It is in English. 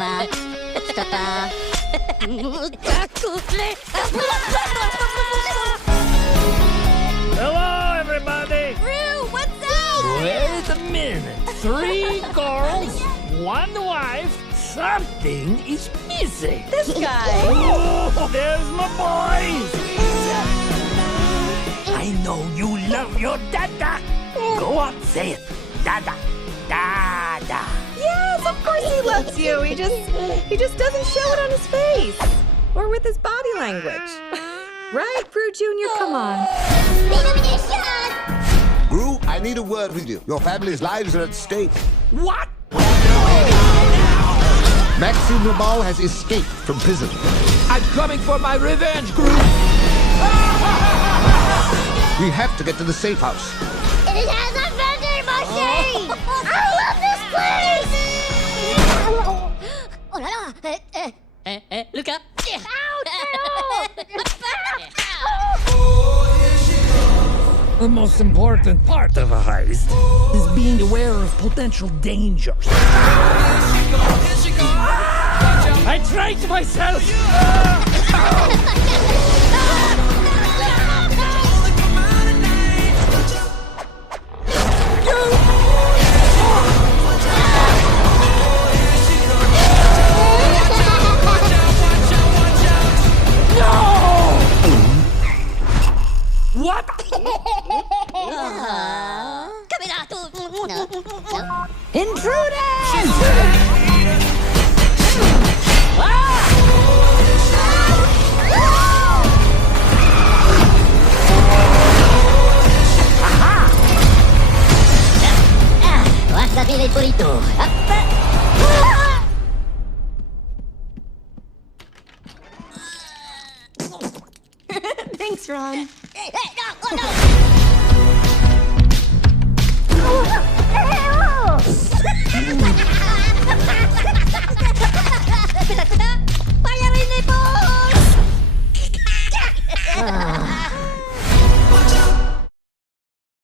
Stoppa. Stoppa. Hello, everybody. Rue, what's up? Wait a minute. 3 girls, 1 wife. Something is missing. This guy. Oh, there's my boys. I know you love your dada. Go on, say it. Dada. Dada. Yes, of course he loves you. He just doesn't show it on his face. Or with his body language. Right, Rue Jr., come on. Gru, I need a word with you. Your family's lives are at stake. What? Maxime Ramal has escaped from prison. I'm coming for my revenge, Gru. We have to get to the safe house. It has a vending machine! I love this place! Oh la la! Look up! The most important part of a heist is being aware of potential dangers. I trained myself! What? Intruders! Guardate il burrito! Thanks, Ron. Hey, no, oh no!